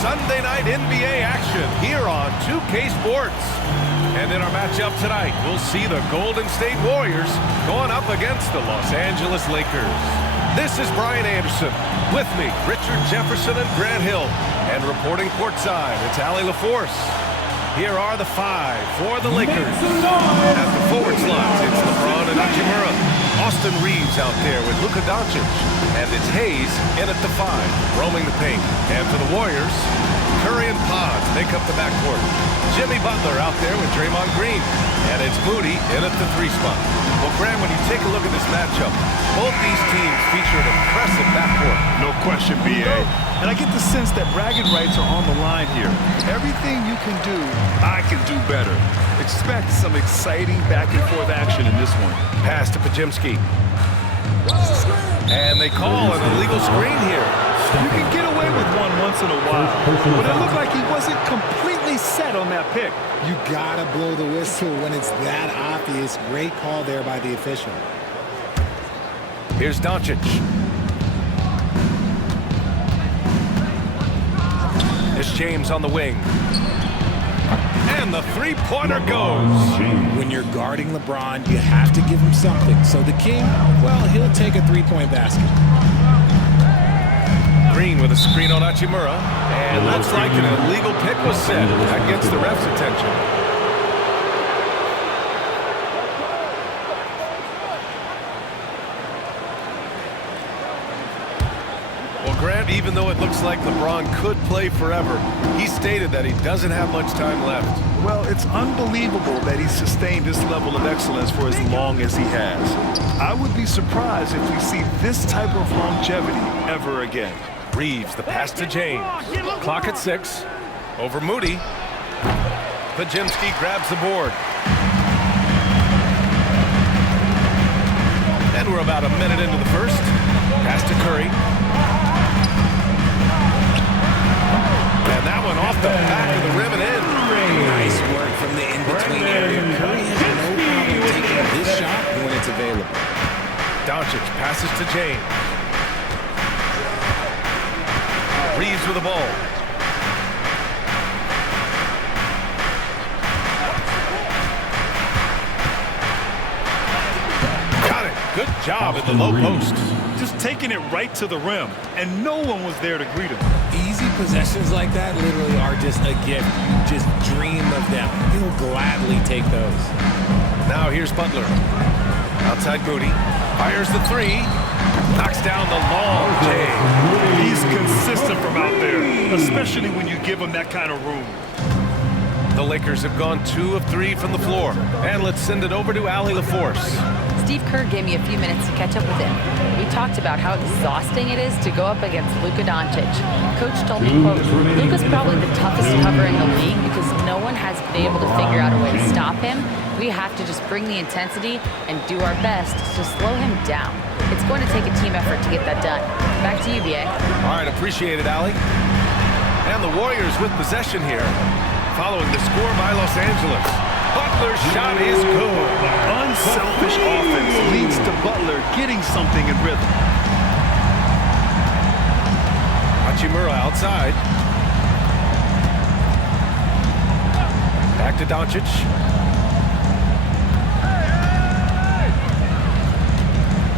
Sunday night NBA action here on 2K Sports. And in our matchup tonight, we'll see the Golden State Warriors going up against the Los Angeles Lakers. This is Brian Anderson. With me, Richard Jefferson and Grant Hill. And reporting courtside, it's Allie LaForce. Here are the five for the Lakers. At the forward slots, it's LeBron and Hachimura. Austin Reeves out there with Luka Doncic. And it's Hayes in at the five, roaming the paint. And for the Warriors, Curry and Pods make up the backcourt. Jimmy Butler out there with Draymond Green. And it's Moody in at the three spot. Well, Grant, when you take a look at this matchup, both these teams feature an impressive backcourt. No question, B.A. And I get the sense that bragging rights are on the line here. Everything you can do, I can do better. Expect some exciting back-and-forth action in this one. Pass to Pajemski. And they call an illegal screen here. You can get away with one once in a while, but it looked like he wasn't completely set on that pick. You gotta blow the whistle when it's that obvious. Great call there by the official. Here's Doncic. It's James on the wing. And the three-pointer goes. When you're guarding LeBron, you have to give him something. So the King, well, he'll take a three-point basket. Green with a screen on Hachimura. And looks like an illegal pick was set. That gets the ref's attention. Grant, even though it looks like LeBron could play forever, he stated that he doesn't have much time left. Well, it's unbelievable that he's sustained this level of excellence for as long as he has. I would be surprised if we see this type of longevity ever again. Reeves, the pass to James. Clock at 6. Over Moody. Pajemski grabs the board. And we're about a minute into the first. Pass to Curry. And that one off the back of the rim and in. Nice work from the in-between area. Curry has no problem taking this shot when it's available. Doncic passes to James. Reeves with the ball. Got it. Good job at the low post. Just taking it right to the rim, and no one was there to greet him. Easy possessions like that literally are just a gift. You just dream of them. He'll gladly take those. Now here's Butler. Outside Moody. Fires the three. Knocks down the long J. He's consistent from out there, especially when you give him that kind of room. The Lakers have gone 2 of 3 from the floor. And let's send it over to Allie LaForce. Steve Kerr gave me a few minutes to catch up with him. We talked about how exhausting it is to go up against Luka Doncic. Coach told me, quote, Luka's probably the toughest cover in the league because no one has been able to figure out a way to stop him. We have to just bring the intensity and do our best to slow him down. It's going to take a team effort to get that done. Back to you, B.A. All right, appreciate it, Allie. And the Warriors with possession here, following the score by Los Angeles. Butler's shot is good. Unselfish offense leads to Butler getting something in rhythm. Hachimura outside. Back to Doncic.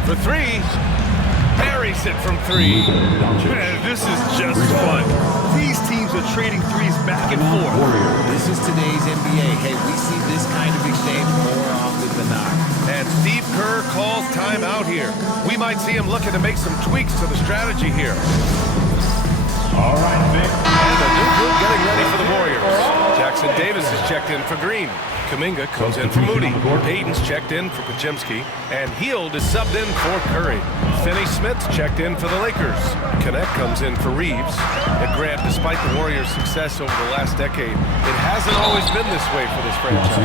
For three. Buries it from 3. Man, this is just fun. These teams are trading threes back and forth. This is today's NBA. Hey, we see this kind of exchange more often than not. And Steve Kerr calls timeout here. We might see him looking to make some tweaks to the strategy here. All right, Nick. And a new group getting ready for the Warriors. Jackson Davis is checked in for Green. Kuminga comes in for Moody. Payton's checked in for Pajemski. And Hield is subbed in for Curry. Finney-Smith's checked in for the Lakers. Connect comes in for Reeves. And Grant, despite the Warriors' success over the last decade, it hasn't always been this way for this franchise.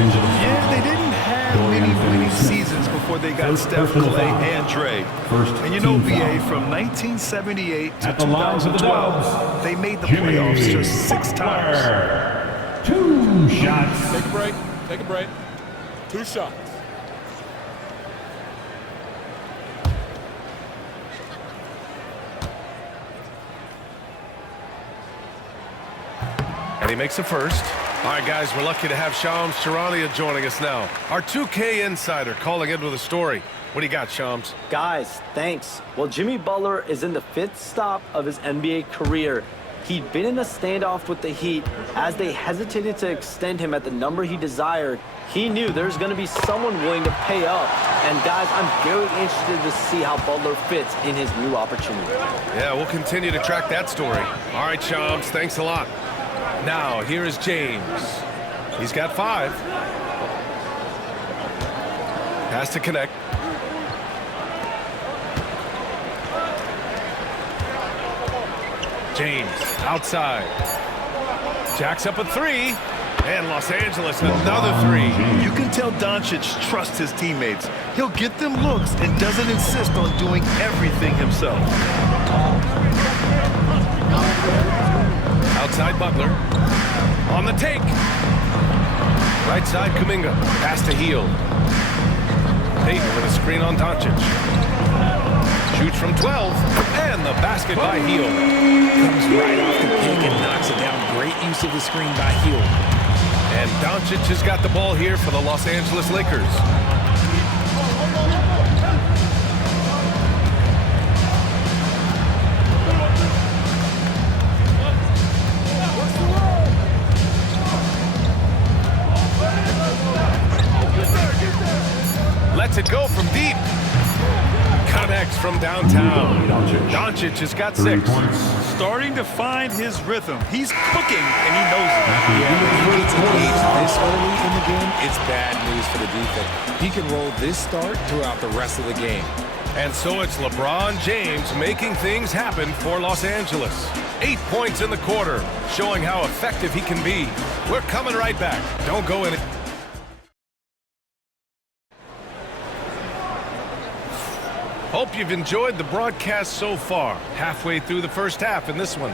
Yeah, they didn't have many winning seasons before they got Steph, Clay, and Dre. And you know, BA, from 1978 to 2012, they made the playoffs just 6 times. 2 shots. Take a break. Take a break. 2 shots. And he makes a first. All right, guys, we're lucky to have Shams Charania joining us now. Our 2K insider calling in with a story. What do you got, Shams? Guys, thanks. Well, Jimmy Butler is in the 5th stop of his NBA career. He'd been in a standoff with the Heat. As they hesitated to extend him at the number he desired, he knew there's going to be someone willing to pay up. And guys, I'm very interested to see how Butler fits in his new opportunity. Yeah, we'll continue to track that story. All right, Shams, thanks a lot. Now, here is James. He's got 5. Has to connect. James, outside. Jacks up a 3. And Los Angeles, another 3. You can tell Doncic trusts his teammates. He'll get them looks and doesn't insist on doing everything himself. Outside Butler. On the take. Right side Kuminga. Pass to Hield. Payton with a screen on Doncic. Shoots from 12. And the basket by Hield. Comes right off the pick and knocks it down. Great use of the screen by Hield. And Doncic has got the ball here for the Los Angeles Lakers. Lets it go from deep. Connects from downtown. Doncic has got 6. Starting to find his rhythm. He's cooking, and he knows it. Yeah, when he gets engaged this early in the game, it's bad news for the defense. He can roll this start throughout the rest of the game. And so it's LeBron James making things happen for Los Angeles. 8 points in the quarter, showing how effective he can be. We're coming right back. Don't go in it. Hope you've enjoyed the broadcast so far. Halfway through the first half in this one.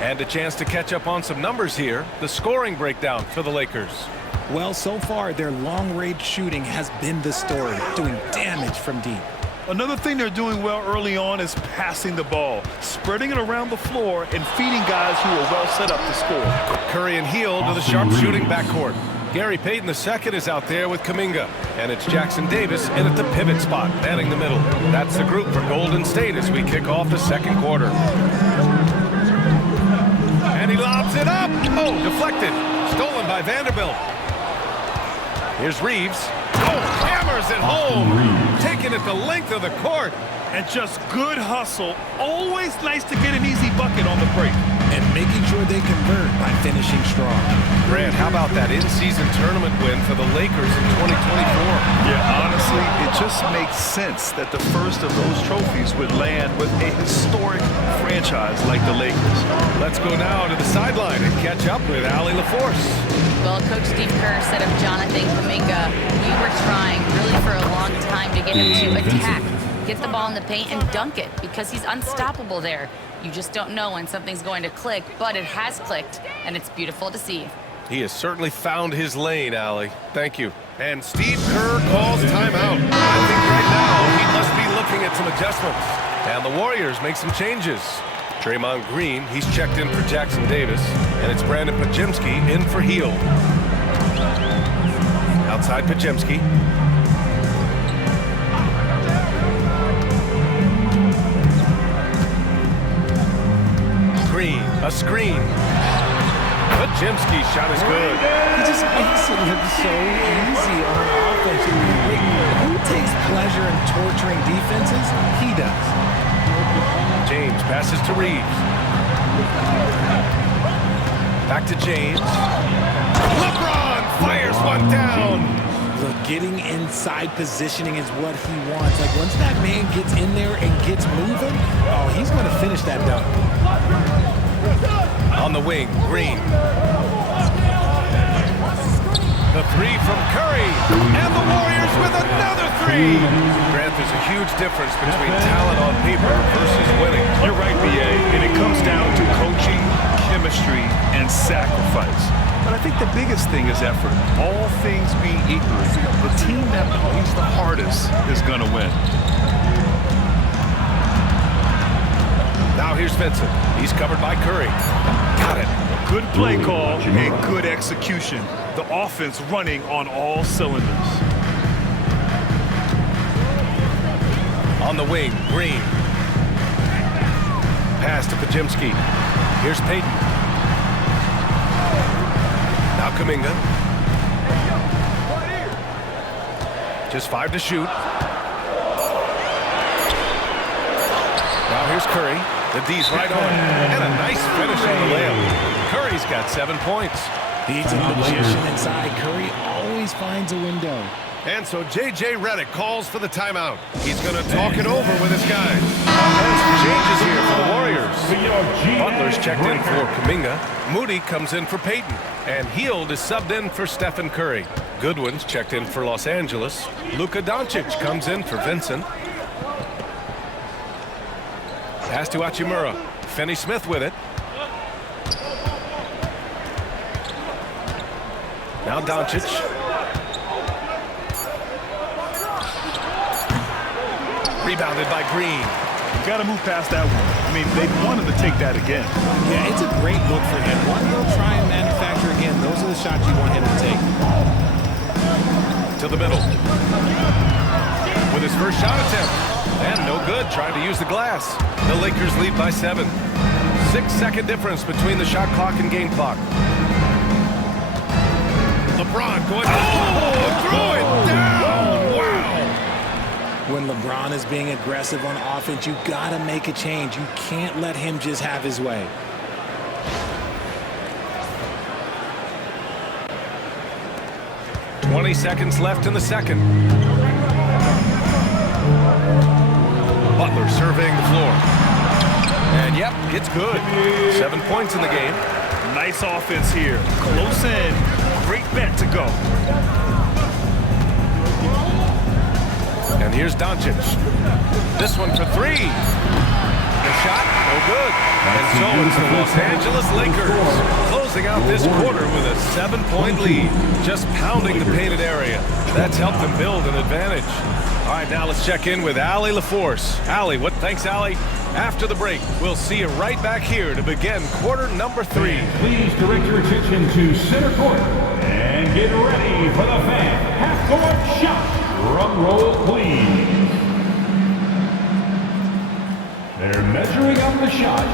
And a chance to catch up on some numbers here. The scoring breakdown for the Lakers. Well, so far, their long-range shooting has been the story, doing damage from deep. Another thing they're doing well early on is passing the ball, spreading it around the floor and feeding guys who are well set up to score. Curry and Hield with a sharp shooting backcourt. Gary Payton II is out there with Kuminga. And it's Jackson Davis in at the pivot spot, manning the middle. That's the group for Golden State as we kick off the second quarter. And he lobs it up. Oh, deflected. Stolen by Vanderbilt. Here's Reeves. Oh, hammers it home. Taking it the length of the court. And just good hustle. Always nice to get an easy bucket on the break. And making sure they convert by finishing strong. Grant, how about that in-season tournament win for the Lakers in 2024? Yeah, honestly, it just makes sense that the first of those trophies would land with a historic franchise like the Lakers. Let's go now to the sideline and catch up with Allie LaForce. Well, Coach Steve Kerr said of Jonathan Kuminga, we were trying really for a long time to get him to attack, get the ball in the paint and dunk it because he's unstoppable there. You just don't know when something's going to click, but it has clicked, and it's beautiful to see. He has certainly found his lane, Allie. Thank you. And Steve Kerr calls timeout. I think right now he must be looking at some adjustments. And the Warriors make some changes. Draymond Green, he's checked in for Jackson Davis. And it's Brandon Pajemski in for Hield. Outside Pajemski. Green, a screen. Pajemski's shot is good. He just makes it look so easy on offense. Who takes pleasure in torturing defenses? He does. James passes to Reeves. Back to James. LeBron fires one down. Look, getting inside positioning is what he wants. Like, once that man gets in there and gets moving, oh, he's going to finish that dunk. On the wing, Green. The 3 from Curry. And the Warriors with another 3. Grant, there's a huge difference between talent on paper versus winning. You're right, B.A., and it comes down to coaching, chemistry, and sacrifice. But I think the biggest thing is effort. All things being equal, the team that plays the hardest is going to win. Now here's Vincent. He's covered by Curry. Got it. Good play call and good execution. The offense running on all cylinders. On the wing, Green. Pass to Pajemski. Here's Peyton. Now Kuminga. Just 5 to shoot. Now here's Curry. The D's right on. And a nice finish on the layup. Curry's got 7 points. He's a magician inside. Curry always finds a window. And so J.J. Redick calls for the timeout. He's going to talk it over with his guys. Offense changes here for the Warriors. Butler's checked in for Kuminga. Moody comes in for Peyton. And Hield is subbed in for Stephen Curry. Goodwin's checked in for Los Angeles. Luka Doncic comes in for Vincent. Pass to Hachimura. Finney-Smith with it. Now Doncic. Rebounded by Green. You got to move past that one. I mean, they wanted to take that again. Yeah, it's a great look for him. One little try and manufacture again. Those are the shots you want him to take. To the middle. With his first shot attempt. And no good, trying to use the glass. The Lakers lead by 7. 6-second difference between the shot clock and game clock. LeBron going, throw it down! Wow! When LeBron is being aggressive on offense, you gotta make a change. You can't let him just have his way. "20 seconds left in the second. Butler surveying the floor. And yep, it's good. 7 points in the game. Nice offense here. Close in. Great bet to go. And here's Doncic. This one for 3. The shot, no good. And so it's the Los Angeles Lakers closing out this quarter with a 7-point lead. Just pounding the painted area. That's helped them build an advantage. All right, now let's check in with Allie LaForce. Allie, thanks, Allie. After the break, we'll see you right back here to begin quarter number 3. Please direct your attention to center court and get ready for the fan half-court shot. Drum roll, please. They're measuring up the shot.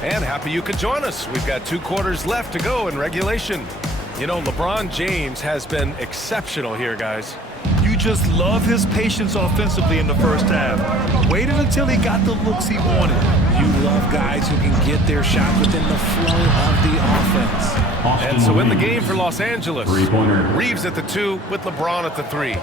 And happy you could join us. We've got 2 quarters left to go in regulation. You know, LeBron James has been exceptional here, guys. You just love his patience offensively in the first half. Waited until he got the looks he wanted. You love guys who can get their shot within the flow of the offense. And so in the game for Los Angeles, Reeves at the 2 with LeBron at the 3.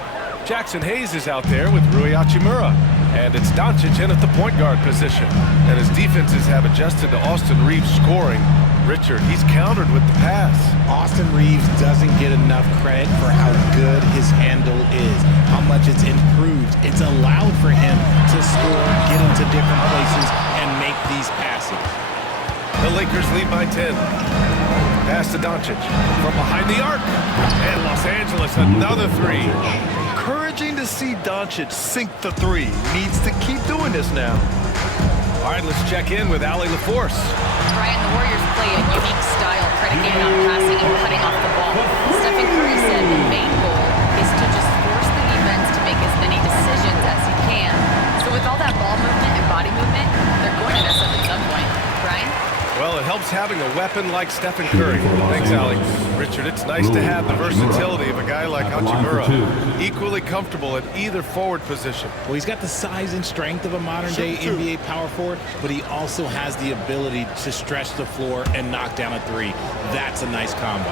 Jackson Hayes is out there with Rui Hachimura. And it's Doncic in at the point guard position. And his defenses have adjusted to Austin Reeves scoring. Richard, he's countered with the pass. Austin Reeves doesn't get enough credit for how good his handle is, how much it's improved. It's allowed for him to score, get into different places, and make these passes. The Lakers lead by 10. Pass to Doncic from behind the arc. And Los Angeles, another 3. Encouraging to see Doncic sink the 3. Needs to keep doing this now. All right, let's check in with Allie LaForce. Brian, the Warriors play a unique style predicated on passing and cutting off the ball. Stephen Curry said the main goal is to just force the defense to make as many decisions as he can. So with all that ball movement and body movement, they're going to mess up at some point. Brian? Well, it helps having a weapon like Stephen Curry. Thanks, Allie. Richard, it's nice to have the versatility of a guy like Hachimura, equally comfortable at either forward position. Well, he's got the size and strength of a modern-day NBA power forward, but he also has the ability to stretch the floor and knock down a 3. That's a nice combo.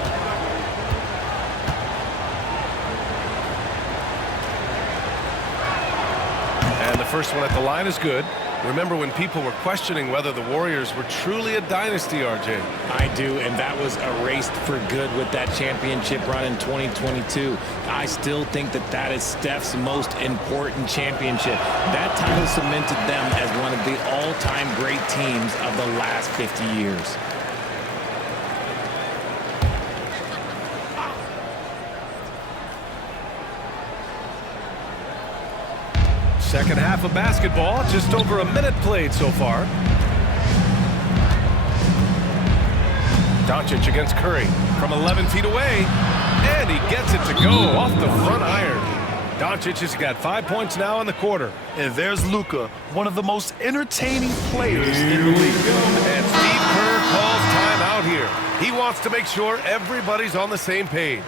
And the first one at the line is good. Remember when people were questioning whether the Warriors were truly a dynasty, RJ? I do, and that was erased for good with that championship run in 2022. I still think that is Steph's most important championship. That title cemented them as one of the all-time great teams of the last 50 years. Second half of basketball, just over a minute played so far. Doncic against Curry from 11 feet away, and he gets it to go off the front iron. Doncic has got 5 points now in the quarter. And there's Luka, one of the most entertaining players in the league. And Steve Kerr calls timeout here. He wants to make sure everybody's on the same page.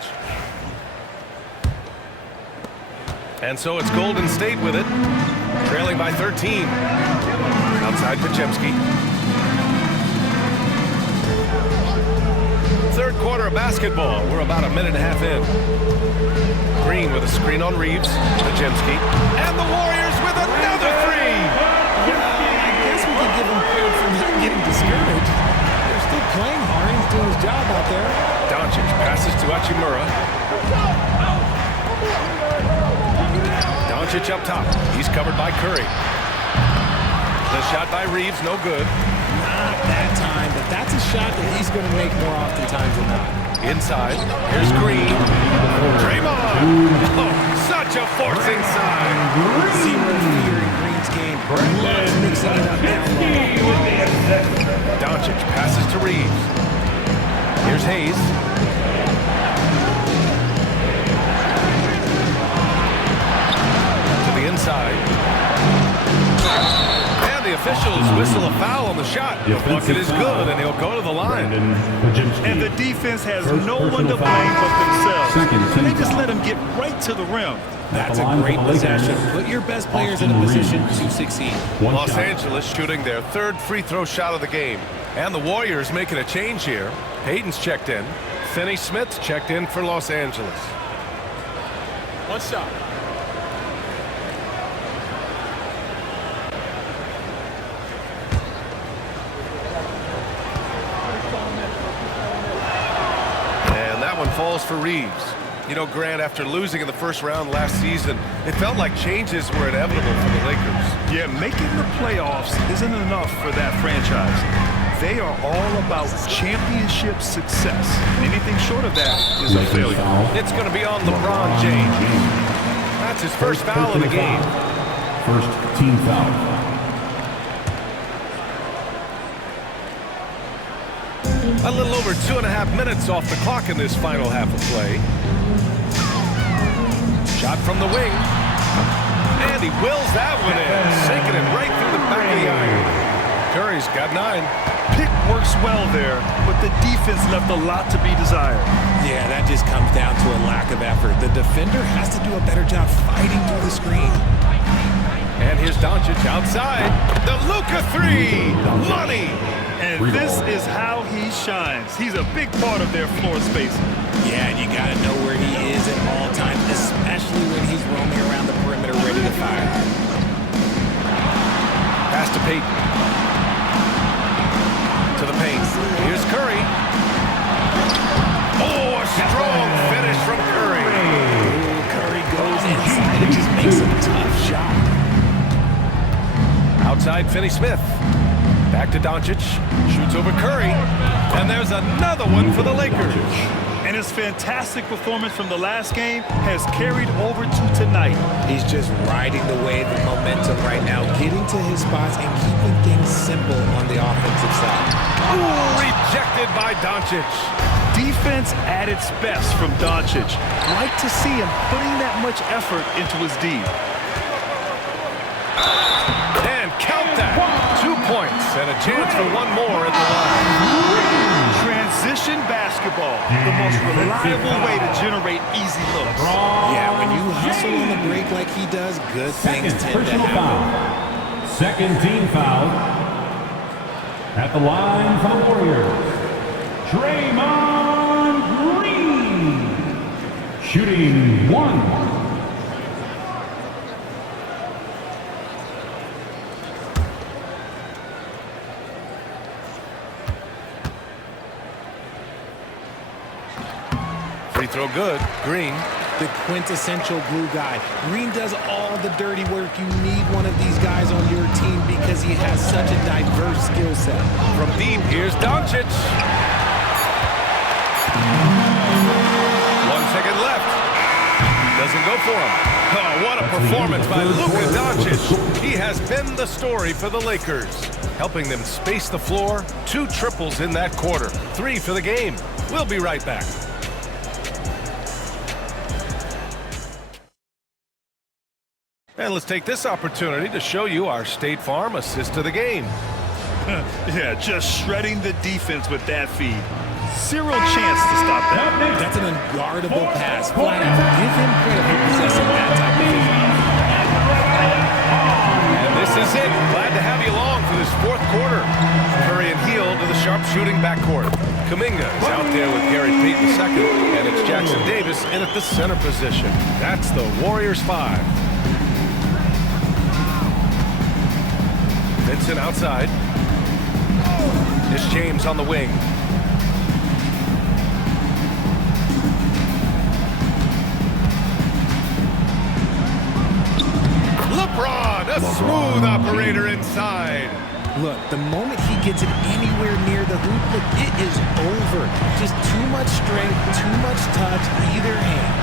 And so it's Golden State with it, trailing by 13. Outside Podziemski. Third quarter of basketball. We're about a minute and a half in. Green with a screen on Reeves. Podziemski. And the Warriors with another three. I guess we could give him credit for not getting discouraged. They're still playing hard. He's doing his job out there. Doncic passes to Hachimura. Doncic up top. He's covered by Curry. The shot by Reeves, no good. Not that time, but that's a shot that he's going to make more oftentimes than not. Inside, here's Green. Draymond! Oh, such a force inside. Zero fear in Green's game. Loves mixing it up down low. Doncic passes to Reeves. Here's Hayes. To the inside. And the officials whistle a foul on the shot. The bucket is good, and he'll go to the line. And the defense has no one to blame but themselves. They just let him get right to the rim. That's a great possession. Put your best players in a position to succeed. Los Angeles shooting their third free throw shot of the game. And the Warriors making a change here. Hayden's checked in. Finney Smith's checked in for Los Angeles. One shot. Falls for Reeves. You know, Grant, after losing in the first round last season, it felt like changes were inevitable for the Lakers. Yeah, making the playoffs isn't enough for that franchise. They are all about championship success. Anything short of that is a failure. It's going to be on LeBron James. That's his first foul of the game. First team foul. A little over 2.5 minutes off the clock in this final half of play. Shot from the wing. And he wills that one in, sinking it right through the back of the iron. Curry's got 9. Pick works well there, but the defense left a lot to be desired. Yeah, that just comes down to a lack of effort. The defender has to do a better job fighting through the screen. And here's Doncic outside. The Luka 3. Money. And this is how he shines. He's a big part of their floor spacing. Yeah, and you got to know where he is at all times, especially when he's roaming around the perimeter ready to fire. Pass to Peyton. To the paint. Here's Curry. Oh, a strong finish from Curry. Ooh, Curry goes inside and just makes a tough shot. Outside, Finney Smith. Back to Doncic, shoots over Curry, and there's another one for the Lakers. And his fantastic performance from the last game has carried over to tonight. He's just riding the wave of momentum right now, getting to his spots and keeping things simple on the offensive side. Ooh, rejected by Doncic. Defense at its best from Doncic. Like to see him putting that much effort into his D. And count that. 2 points and a chance for one more at the line. Transition basketball, the most reliable way to generate easy looks. Yeah, when you hustle on the break like he does, good things tend to happen. Second team foul. At the line for the Warriors, Draymond Green. Shooting 1. Free throw good. Green. The quintessential glue guy. Green does all the dirty work. You need one of these guys on your team because he has such a diverse skill set. From deep, here's Doncic. 1 second left. The Doesn't go for him. Oh, what a performance by Luka Doncic. He has been the story for the Lakers, helping them space the floor. 2 triples in that quarter. 3 for the game. We'll be right back. And let's take this opportunity to show you our State Farm assist of the game. Yeah, just shredding the defense with that feed. Zero chance to stop that. That's an unguardable pass. Flat out. Give him credit for possessing that type of vision. And this is it. Glad to have you along for this 4th quarter. Curry and Hield to the sharpshooting backcourt. Kuminga is out there with Gary Payton II, and it's Jackson Davis in at the center position. That's the Warriors 5. Vincent outside. It's James on the wing. LeBron, a smooth operator inside. Look, the moment he gets it anywhere near the hoop, look, it is over. Just too much strength, too much touch, either hand.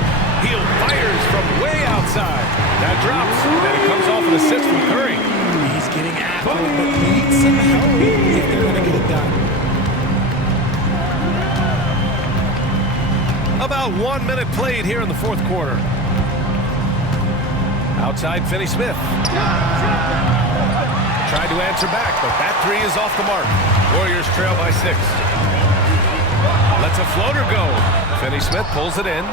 Hield fires from way outside. That drops, and it comes off an assist from Curry. He's getting after it, but needs some help if they're going to get it done. About 1 minute played here in the 4th quarter. Outside, Finney-Smith. Tried to answer back, but that 3 is off the mark. Warriors trail by 6. Lets a floater go. Finney-Smith pulls it in.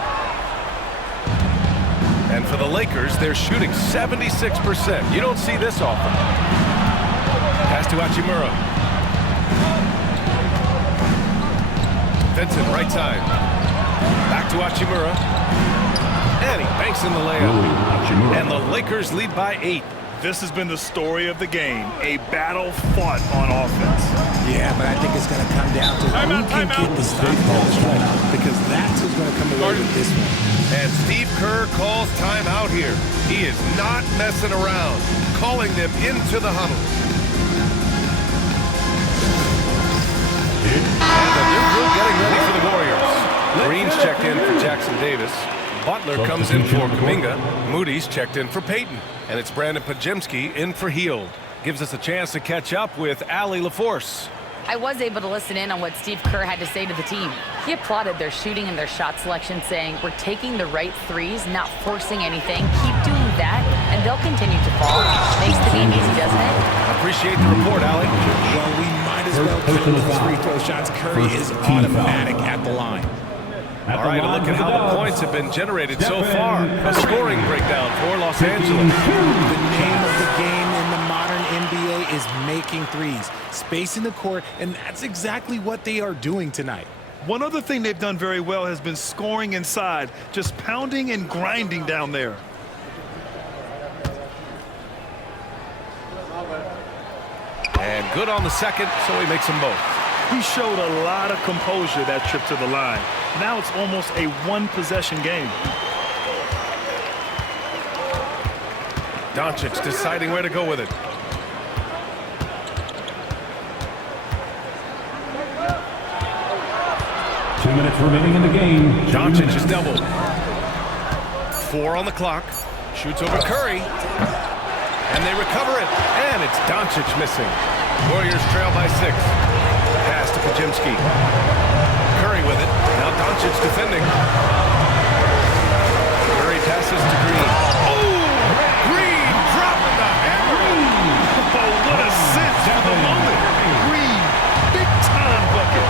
And for the Lakers, they're shooting 76%. You don't see this often. Pass to Hachimura. Vincent, right side. Back to Hachimura. And he banks in the layup. And the Lakers lead by 8. This has been the story of the game. A battle fought on offense. Yeah, but I think it's going to come down to who can get the stop ball strike, because that's who's going to come away with this one. And Steve Kerr calls timeout here. He is not messing around, calling them into the huddle. And the new group getting ready for the Warriors. Green's checked in for Jackson Davis. Butler comes in for Kuminga. Moody's checked in for Payton. And it's Brandon Pajemski in for Hield. Gives us a chance to catch up with Allie LaForce. I was able to listen in on what Steve Kerr had to say to the team. He applauded their shooting and their shot selection, saying, "We're taking the right threes, not forcing anything. Keep doing that, and they'll continue to fall." Makes the game easy, doesn't it? Appreciate the report, Allie. Well, we might as well count those free throw shots. Curry is automatic at the line. All right, a look at how the points have been generated so far. A scoring breakdown for Los Angeles. The name of the game in the modern NBA is making threes, spacing the court, and that's exactly what they are doing tonight. One other thing they've done very well has been scoring inside, just pounding and grinding down there. And good on the second, so he makes them both. He showed a lot of composure that trip to the line. Now it's almost a one-possession game. Doncic deciding where to go with it. Two minutes remaining in the game. Doncic is doubled. 4 on the clock. Shoots over Curry. And they recover it. And it's Doncic missing. Warriors trail by 6. Pass to Pajemski. Curry with it. Now Doncic defending. Curry passes to Green. Oh! Green dropping the hammer. Oh, what a sense for the moment. Green, big-time bucket.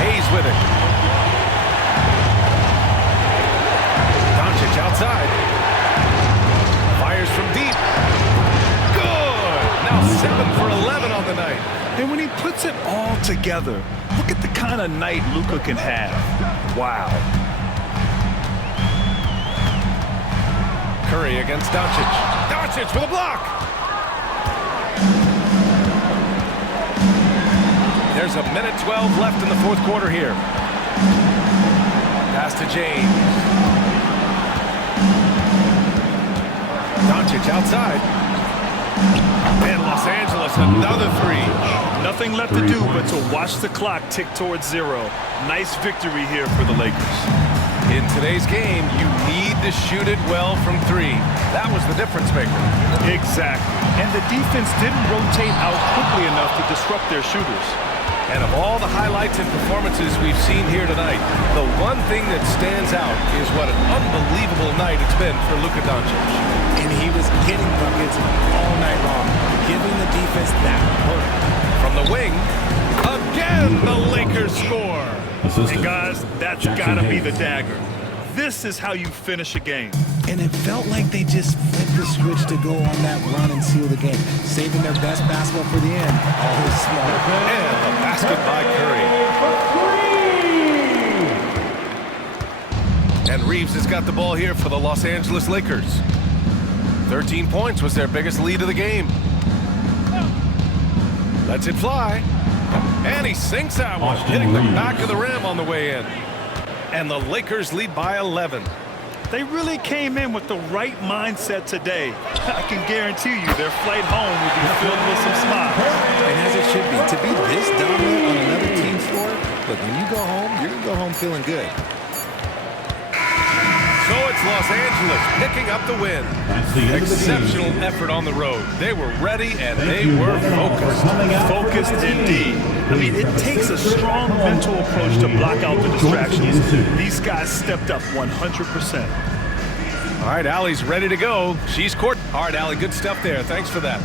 Hayes with it. Doncic outside. Fires from deep. Good! Now 7 for 11 on the night. And when he puts it all together, look at the kind of night Luka can have. Wow. Curry against Doncic. Doncic with a block. There's a minute 12 left in the 4th quarter here. Pass to James. Doncic outside. And Los Angeles, another 3. Nothing left to do but to watch the clock tick towards 0. Nice victory here for the Lakers. In today's game, you need to shoot it well from 3. That was the difference maker. Exactly. And the defense didn't rotate out quickly enough to disrupt their shooters. And of all the highlights and performances we've seen here tonight, the one thing that stands out is what an unbelievable night it's been for Luka Doncic. And he was getting buckets all night long, giving the defense that work. From the wing, again the Lakers score. And guys, that's got to be the dagger. This is how you finish a game. And it felt like they just flipped the switch to go on that run and seal the game, saving their best basketball for the end. Always smart. And the basket by Curry. And Reeves has got the ball here for the Los Angeles Lakers. 13 points was their biggest lead of the game. Lets it fly. And he sinks that one, hitting the back of the rim on the way in. And the Lakers lead by 11. They really came in with the right mindset today. I can guarantee you their flight home will be filled with some smiles. And as it should be, to be this dominant on another team's floor, look, when you go home, you're going to go home feeling good. So it's Los Angeles picking up the win. Exceptional effort on the road. They were ready and they were focused. Focused indeed. I mean, it takes a strong mental approach to block out the distractions. These guys stepped up 100%. All right, Allie's ready to go. She's court. All right, Allie, good stuff there. Thanks for that.